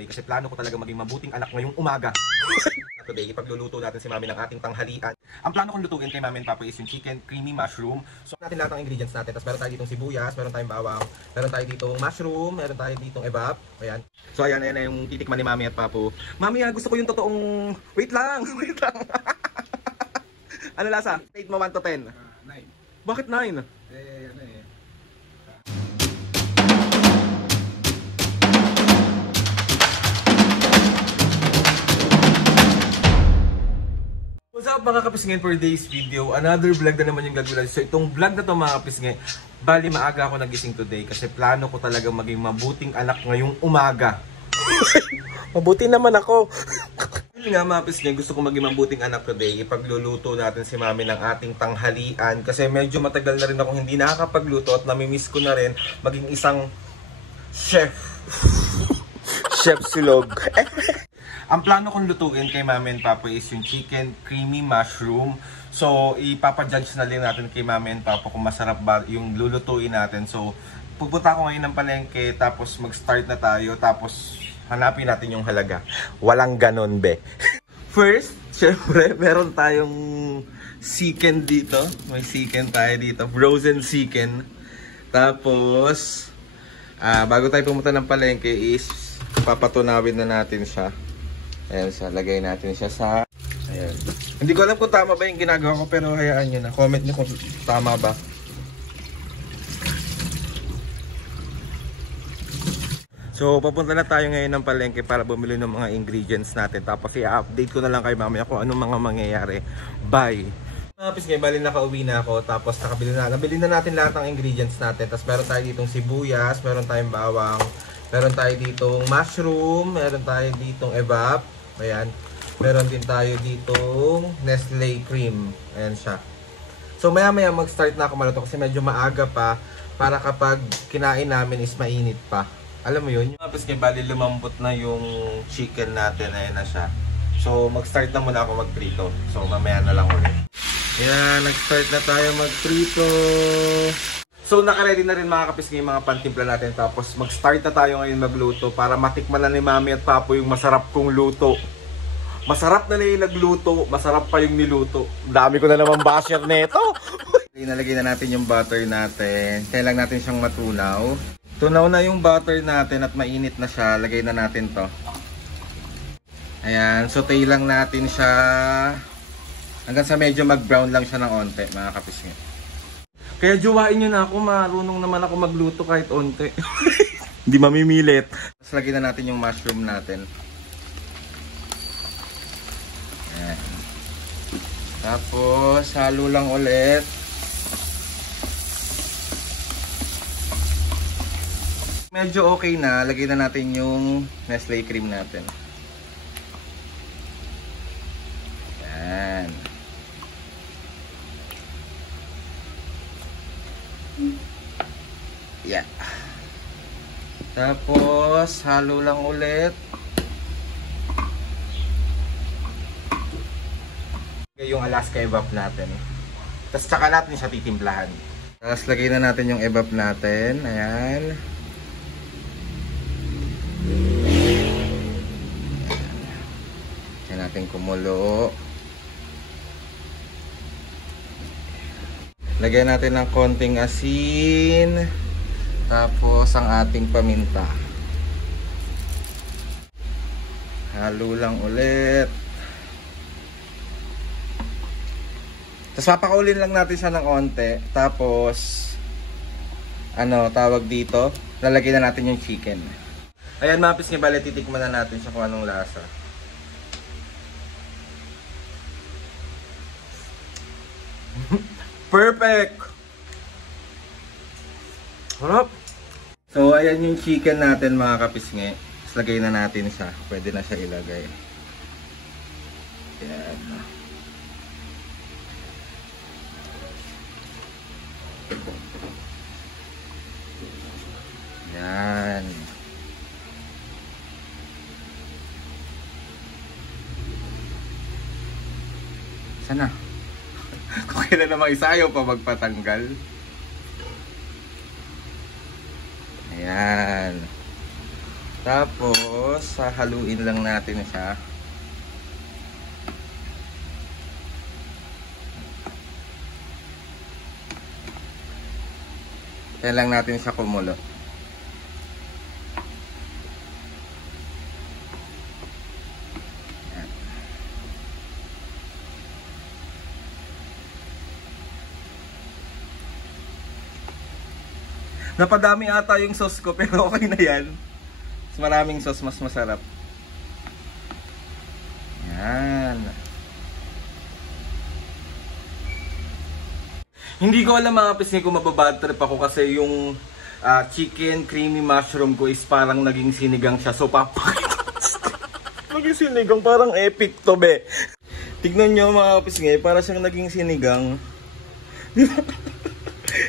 today kasi plano ko talaga maging mabuting anak ngayong umaga. Today, ipagluluto natin si Mami ng ating tanghalian. Ang plano kong lutuin kay Mami and Papa is yung chicken creamy mushroom. So, natin lahat ng ingredients natin. Tapos meron tayo ditong sibuyas, meron tayong bawang, meron tayo ditong mushroom, meron tayo ditong evap. Ayan. So, ayan na yung titikman ni Mami at Papo. Mami, gusto ko yung totoong... Wait lang! Wait lang! Ano lasa? Rate mo 1 to 10? 9. Bakit 9? What's up mga kapisngin, for today's video, another vlog na naman yung gagawin natin. So itong vlog na to mga kapisngin, bali maaga ako nagising today kasi plano ko talaga maging mabuting anak ngayong umaga. Mabuti naman ako. Yun nga mga kapisngin, gusto ko maging mabuting anak today. Ipagluluto natin si Mami ng ating tanghalian kasi medyo matagal na rin ako hindi nakakapagluto at namimiss ko na rin maging isang chef. Chef Silog. Ang plano kong lutuin kay Mami and Papa is yung chicken creamy mushroom. So, ipapa-judge na din natin kay Mami and Papa kung masarap ba yung lulutuin natin. So, pupunta ako ngayon ng palengke, tapos mag-start na tayo, tapos hanapin natin yung halaga. Walang ganon, be. First, syempre, meron tayong chicken dito. May chicken tayo dito. Frozen chicken. Tapos, bago tayo pumunta ng palengke is, papatunawin na natin siya. Ayan siya, lagay natin siya sa... Ayan. Hindi ko alam kung tama ba yung ginagawa ko, pero hayaan nyo na. Comment nyo kung tama ba. So, papunta na tayo ngayon ng palengke para bumili ng mga ingredients natin. Tapos i-update ko na lang kay Mami kung anong mga mangyayari. Bye! Mga pisngay, bali nakauwi na ako. Tapos nabili na natin lahat ng ingredients natin. Tapos meron tayo ditong sibuyas, meron tayong bawang, meron tayo ditong mushroom, meron tayo ditong evap. Ayan. Meron din tayo ditong Nestle cream. Ayan siya. So maya mag-start na ako maluto kasi medyo maaga pa para kapag kinain namin is mainit pa. Alam mo yun? Tapos kaya bali lumambot na yung chicken natin. Ayan na siya. So mag-start na muna ako magprito. So mamaya na lang ulit. Ayan, nag-start na tayo magprito. So naka-ready na rin mga kapisngay yung mga pantimpla natin. Tapos mag-start na tayo ngayon magluto para matikman na ni Mami at Papo yung masarap kong luto. Masarap na yung nagluto, masarap pa yung niluto. Dami ko na naman basher neto. Nalagay na natin yung butter natin. Kailangan natin siyang matunaw. Tunaw na yung butter natin at mainit na siya. Lagay na natin to. Ayan, saute lang natin siya. Hanggang sa medyo mag-brown lang siya ng onte mga kapisngay. Kaya jowain nyo na ako, marunong naman ako magluto kahit onte. Hindi mamimilit. Tapos lagyan na natin yung mushroom natin. Ayan. Tapos halo lang ulit. Medyo okay na, lagyan na natin yung Nestle cream natin. Ayan. Yeah. Tapos halo lang ulit. Yung Alaska evap natin. Tapos tsaka natin siya titimplahan. Tapos lagay na natin yung evap natin. Ayan. Ayan natin kumulo. Lagyan natin ng konting asin. Tapos ang ating paminta. Halo lang ulit. Tapos papakulin lang natin siya ng onte. Tapos tawag dito, lalagyan na natin yung chicken. Ayan mga pisngay, bale titikman na natin siya kung anong lasa. Perfect! Harap! So ayan yung chicken natin mga kapisngay. Tapos lagay na natin siya. Pwede na siya ilagay. Ayan. Ayan. Sana? Kung kailan namang isa ayaw pa magpatanggal. Ayan. Tapos, haluin lang natin siya. Kaya lang natin siya kumulo. Napadami ata yung sauce ko pero okay na yan. Mas maraming sauce, mas masarap. Yan. Hindi ko alam mga pisngi kung mababad trip ako kasi yung chicken creamy mushroom ko is parang naging sinigang siya. So papakita. Naging sinigang, parang epic to be. Tignan nyo mga pisngi, para siyang naging sinigang.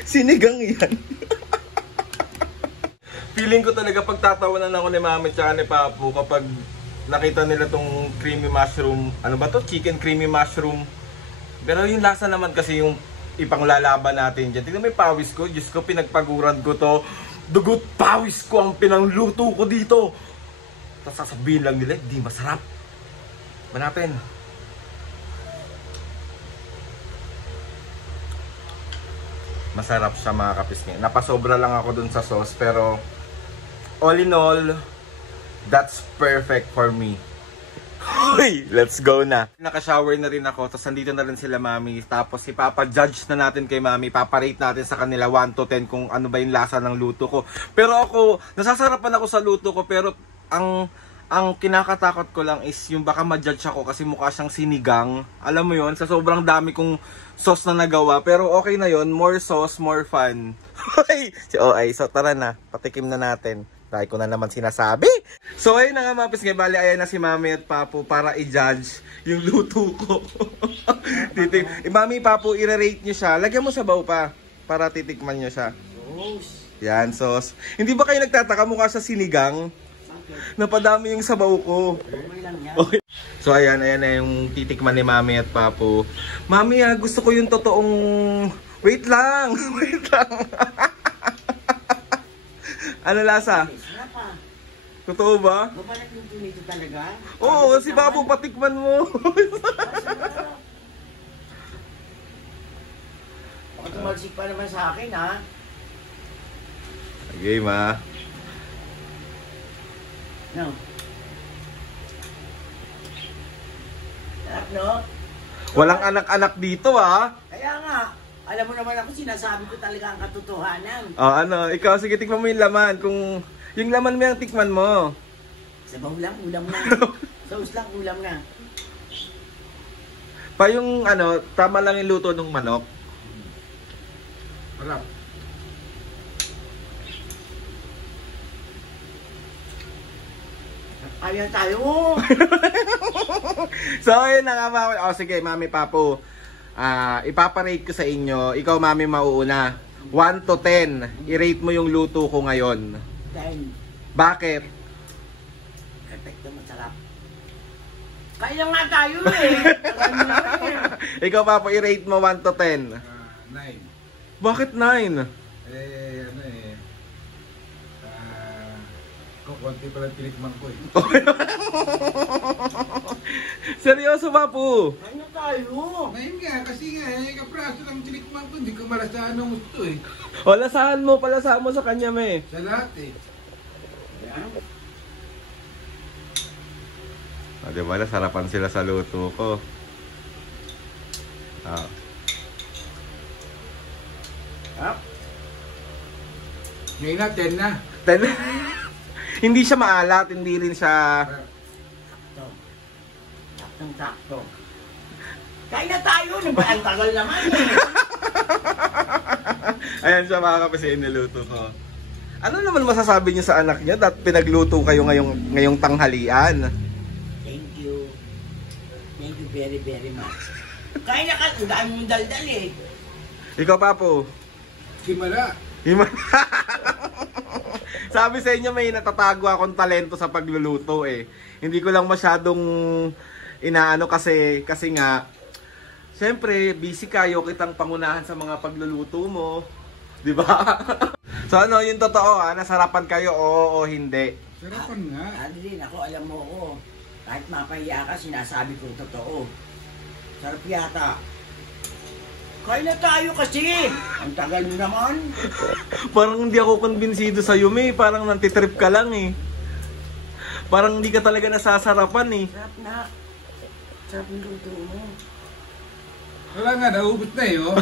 Sinigang yan. Feeling ko talaga pagtatawanan ako ni Mami tsaka ni Papu kapag nakita nila tong creamy mushroom. Ano ba to? Chicken creamy mushroom. Pero yung lasa naman kasi yung ipanglalaban natin dyan. Tignan mo yung pawis ko. Diyos ko, pinagpaguran ko to. Dugot pawis ko ang pinangluto ko dito. Tapos sasabihin lang nila, di masarap. Manapin. Masarap siya mga kapisngi. Napasobra lang ako dun sa sauce pero all in all, that's perfect for me. Hoy, let's go na. Naka-shower na rin ako, tapos nandito na rin sila Mami. Tapos ipapa-judge na natin kay Mami, paparate natin sa kanila 1 to 10 kung ano ba yung lasa ng luto ko. Pero ako, nasasarapan ako sa luto ko, pero ang kinakatakot ko lang is yung baka ma-judge ako kasi mukha siyang sinigang. Alam mo yon, sa sobrang dami kong sauce na nagawa. Pero okay na yon, more sauce, more fun. Hoy, so tara na, patikim na natin. Dahil ko na naman sinasabi. So ayun na nga mga pisngi, bali ayan na si Mami at Papu para i-judge yung luto ko. Mami, Papu, i-rate nyo siya. Lagyan mo sabaw pa para titikman nyo siya. Yan, sauce. Hindi ba kayo nagtataka mukha sa sinigang? Napadami yung sabaw ko. Okay. So ayan na yung titikman ni Mami at Papu. Mami, gusto ko yung totoong... Wait lang! Wait lang! Ano lasa? Totoo ba? Babalat yung pinito talaga? Oo, si Papu, patikman mo. Baka tumalsik pa naman sa akin, ha? Okay, ma. No. Sarap, no? Walang anak-anak dito, ha? Kaya nga, alam mo naman ako, sinasabi ko talaga ang katotohanan. Ano, ikaw, sige, tikman mo yung laman. Kung yung laman mo yung tikman mo. Sabaw lang, ulam na. Sauce lang, ulam na. Pa yung ano, tama lang yung luto ng manok. Harap. Kaya tayo. So, ayun na nga mga. O, sige, Mami, Papu. Ipaparate ko sa inyo. Ikaw, Mami, mauuna. 1 to 10. I-rate mo yung luto ko ngayon. 10. Bakit? Perfecto, masarap. Kaya nga tayo eh. Ikaw, Papu, i-rate mo 1 to 10. 9. Bakit 9? Ano konti pa lang tinikman ko eh. Seryoso, Papu? Kaya tayo. Ngayon nga, kasi nga, kapraso lang tinikman ko, hindi ko malasahan ng gusto eh. O, lasahan mo, palasahan mo sa kanya, me. Sa lahat eh. O, diba, nasarapan sila sa luto ko. Ngayon na, 10 na. Hindi siya maalat, hindi rin siya... Sakto. Saktong-sakto. Kaya na tayo. Ang tagal naman eh. Ayan siya mga kapatid, niluto ko. Ano naman masasabi niyo sa anak niyo that pinagluto kayo ngayong tanghalian? Thank you. Thank you very, very much. Kaya na ka, ang dami mong daldal eh. Ikaw, Papu? Himala. Sabi sa inyo may natatago akong talento sa pagluluto eh. Hindi ko lang masyadong inaano kasi nga siyempre busy kayo, kitang pangunahan sa mga pagluluto mo, 'di ba? So ano, yung totoo nasarapan kayo o hindi? Sarapan nga. Ano din ako, alam mo ko. Kahit mapahiya ka, sinasabi ko totoo. Sarap yata. Kain na tayo kasi! Ang tagal mo naman. Parang hindi ako kumbinsido sa'yo, May. Parang nantitrip ka lang eh. Parang hindi ka talaga nasasarapan eh. Sarap na. Sarap yung luto mo. Wala nga, naubos na eh, oh.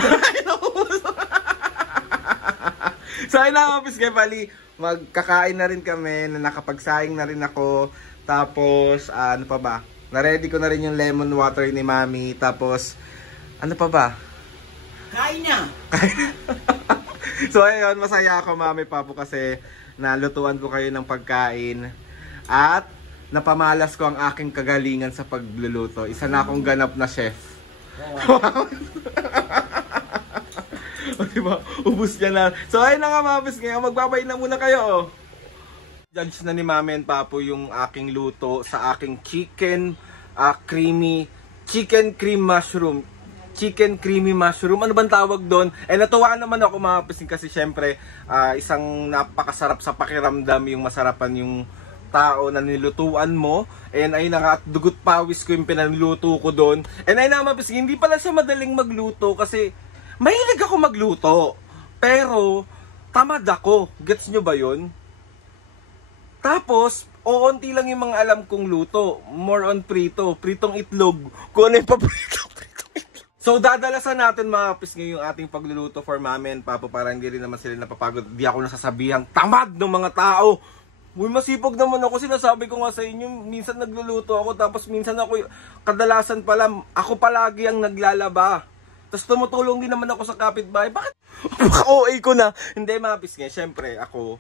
So ayun na mga pisngay, bali magkakain na rin kami, na nakapagsaing na rin ako. Tapos ano pa ba? Na-ready ko na rin yung lemon water ni Mami. Tapos ano pa ba? Kain na! So ayun, masaya ako Mami Papo kasi nalutuan ko kayo ng pagkain. At napamalas ko ang aking kagalingan sa pagluluto. Isa na akong ganap na chef. O diba? Ubus niya na. So ayun na nga mga pisngay, magbabay na muna kayo oh. Judge na ni Mami and Papo yung aking luto sa aking chicken cream mushroom. Chicken creamy mushroom. Ano bang tawag doon? Eh natuwa naman ako mga pisngay kasi syempre isang napakasarap sa pakiramdam yung masarapan yung tao na nilutuan mo. And ayun na nga, dugot pawis ko yung pinanluto ko doon. And ayun na mga pisngay, hindi pala siya madaling magluto kasi mahilig ako magluto. Pero tamad ako. Gets nyo ba yun? Tapos, oonti lang yung mga alam kong luto. More on prito. Pritong itlog. Kung ano yung paborito, pritong itlog. So, dadalasan natin mga pisngay yung ating pagluluto for Mami and Papo para hindi rin naman sila napapagod. Di ako nasasabihang tamad ng mga tao. Uy, masipag naman ako. Sinasabi ko nga sa inyo, minsan nagluluto ako. Tapos minsan ako, kadalasan pala, ako palagi ang naglalaba. Tapos tumutulong din naman ako sa kapitbahay. Bakit? Baka OA ko na. Hindi mga pisngay. Siyempre, ako,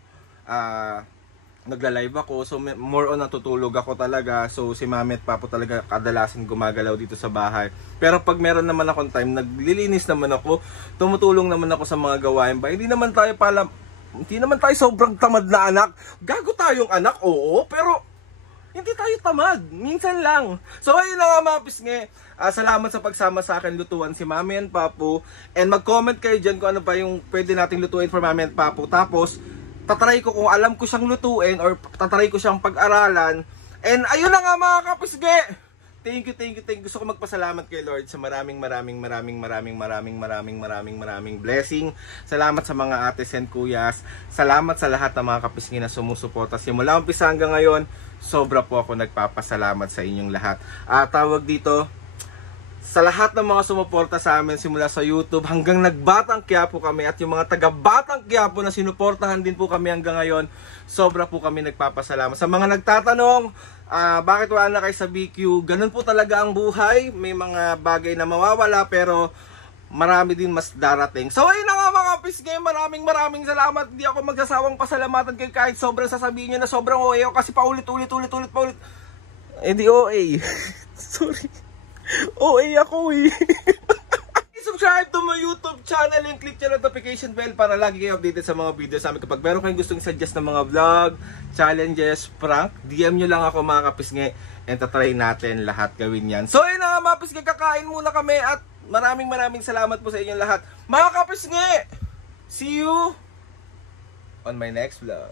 nagla-live ako, so more on natutulog ako talaga. So si Mami at Papo talaga kadalasan gumagalaw dito sa bahay. Pero pag meron naman akong time, naglilinis naman ako, tumutulong naman ako sa mga gawain bahay. Hindi naman tayo sobrang tamad na anak. Gago tayong anak, oo, pero hindi tayo tamad, minsan lang. So ayun na nga mga pisngay, salamat sa pagsama sa akin lutuan si Mami and Papo. And mag-comment kayo dyan kung ano pa yung pwede nating lutuin for Mami and Papo. Tapos tatry ko kung alam ko siyang lutuin or tatry ko siyang pag-aralan. And ayun na nga mga kapisge. Thank you. Gusto ko magpasalamat kay Lord sa maraming blessing. Salamat sa mga ates and kuyas. Salamat sa lahat ng mga kapisge na sumusuporta. Simula umpisa hanggang ngayon, sobra po ako nagpapasalamat sa inyong lahat. Tawag dito, sa lahat ng mga sumuporta sa amin simula sa YouTube hanggang nagbatang Quiapo kami at yung mga taga-batang Quiapo na sinuportahan din po kami hanggang ngayon, sobra po kami nagpapasalamat. Sa mga nagtatanong, bakit wala na kayo sa BQ? Ganun po talaga ang buhay. May mga bagay na mawawala pero marami din mas darating. So ayun na nga mga pisngay, maraming salamat. Hindi ako magsasawang pasalamatan kayo kahit sobrang sasabihin nyo na sobrang OA ako kasi paulit. Eh di OA. Sorry. OA ako eh. Subscribe to my YouTube channel and click yung notification bell para lagi kayo updated sa mga videos namin. Kapag meron kayong gustong suggest ng mga vlog, challenges, prank, DM nyo lang ako mga kapisngay and tatry natin lahat gawin yan. So ayun na nga mga kapisngay, kakain muna kami at maraming salamat po sa inyong lahat. Mga kapisngay, see you on my next vlog.